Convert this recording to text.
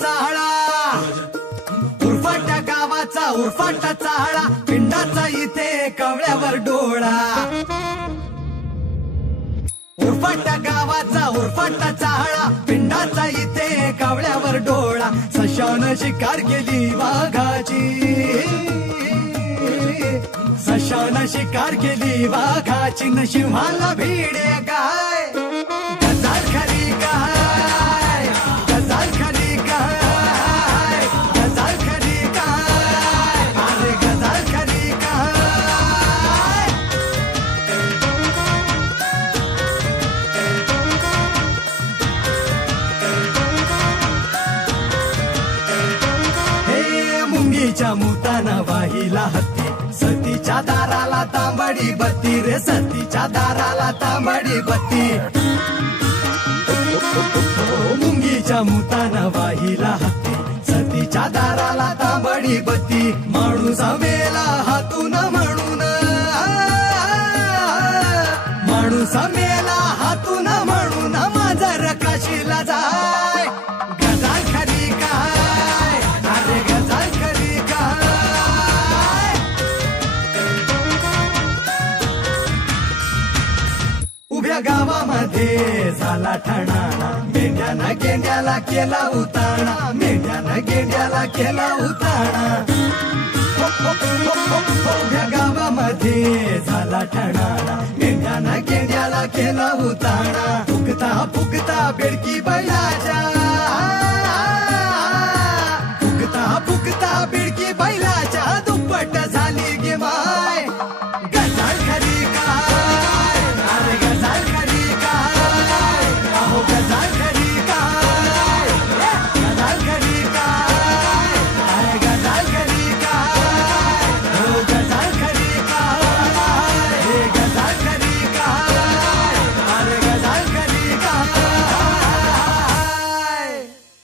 चाहळा, उरफाट्या गावाचा उरफाटा चाहळा, पिंडाचा इथे कवळ्यावर डोळा. उरफाट्या गावाचा उरफाटा चाहळा, पिंडाचा इथे कवळ्यावर डोळा. सशानं शिकार केली वाघाची, सशानं शिकार केली वाघाची. न सिंहाला भिडे काय, गजाल खरी काय, गजाल खरी काय, गजाल खरी काय, अरे गजाल खरी काय. हे मुंगीच्या मुतानं वाहिला हत्ती, सतीच्या दाराला तांबडी बत्ती रे, सतीच्या दाराला तांबडी बत्ती. मुंगीच्या मुतानं वाहिला हत्ती, सतीच्या दाराला तांबडी बत्ती. माणूस मेला हातून म्हणून, माणूस मेला हातून म्हणून, माझा काशीला जाय. गजाल खरी काय, अरे गजाल खरी काय. उभ्या गावामध्ये झाला ठाणाणा, मेंढ्यानं गेंड्याला केला उताणा, मेंढ्यानं गेंड्याला केला उताणा. उभ्या गावामध्ये झाला ठाणाणा, मेंढ्यानं गेंड्याला केला उताणा. फुगता फुगता बेडकी बैलाच्या,